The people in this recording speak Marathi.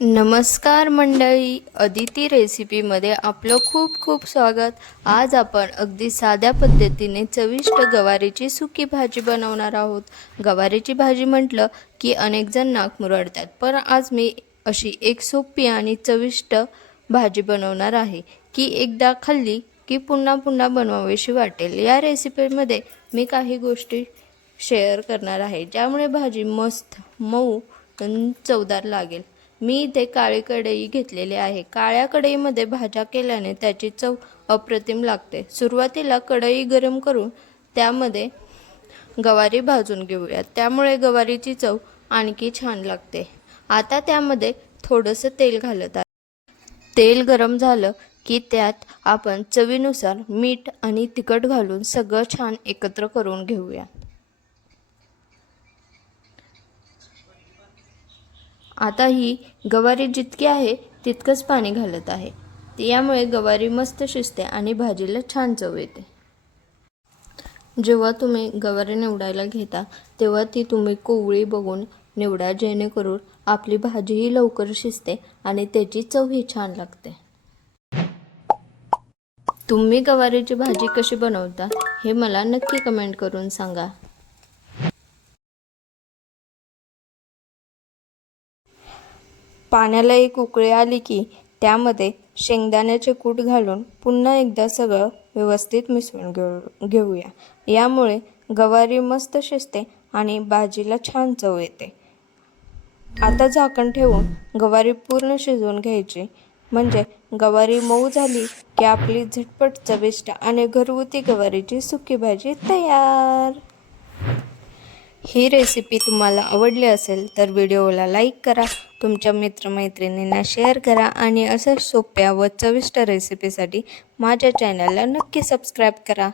नमस्कार मंडळी, अदिती रेसिपीमध्ये आपलं खूप खूप स्वागत। आज आपण अगदी साध्या पद्धतीने चविष्ट गवारीची सुकी भाजी बनवणार आहोत। गवारीची भाजी म्हटलं की अनेक जण नाक मुरडतात, पण आज मी अशी एक सोपी आणि चविष्ट भाजी बनवणार आहे की एकदा खाल्ली की पुन्हा पुन्हा बनवावीशी वाटेल। या रेसिपीमध्ये मी काही गोष्टी शेअर करणार आहे ज्यामुळे भाजी मस्त मऊ आणि चवदार लागेल। मी इथे काळी कढई घेतलेली आहे। काळ्या कढईमध्ये भाज्या केल्याने त्याची चव अप्रतिम लागते। सुरुवातीला कढई गरम करून त्यामध्ये गवारी भाजून घेऊया, त्यामुळे गवारीची चव आणखी छान लागते। आता त्यामध्ये थोडंसं तेल घालत आहे। तेल गरम झालं की त्यात आपण चवीनुसार मीठ आणि तिखट घालून सगळं छान एकत्र करून घेऊया। आता ही गवारी जितकी आहे तितकंच पाणी घालत आहे, यामुळे गवारी मस्त शिजते आणि भाजीला छान चव येते। जेव्हा तुम्ही गवारी निवडायला घेता तेव्हा ती तुम्ही कोवळी बघून निवडा, जेणेकरून आपली भाजीही लवकर शिजते आणि त्याची चवही छान लागते। तुम्ही गवारीची भाजी कशी बनवता हे मला नक्की कमेंट करून सांगा। पाण्याला एक उकळी आली की त्यामध्ये शेंगदाण्याचे कूट घालून पुन्हा एकदा सगळं व्यवस्थित मिसळून घेऊया। यामुळे गवारी मस्त शिजते आणि भाजीला छान चव येते। आता झाकण ठेवून गवारी पूर्ण शिजवून घ्यायची, म्हणजे गवारी मऊ झाली की आपली झटपट चविष्ट आणि घरगुती गवारीची सुकी भाजी तयार। ही रेसिपी तुम्हाला आवडली असेल तर व्हिडिओला लाईक करा, तुमच्या मित्रमैत्रिणींना शेअर करा आणि अशा सोप्या व चविष्ट रेसिपीसाठी माझ्या चॅनलला नक्की सबस्क्राईब करा।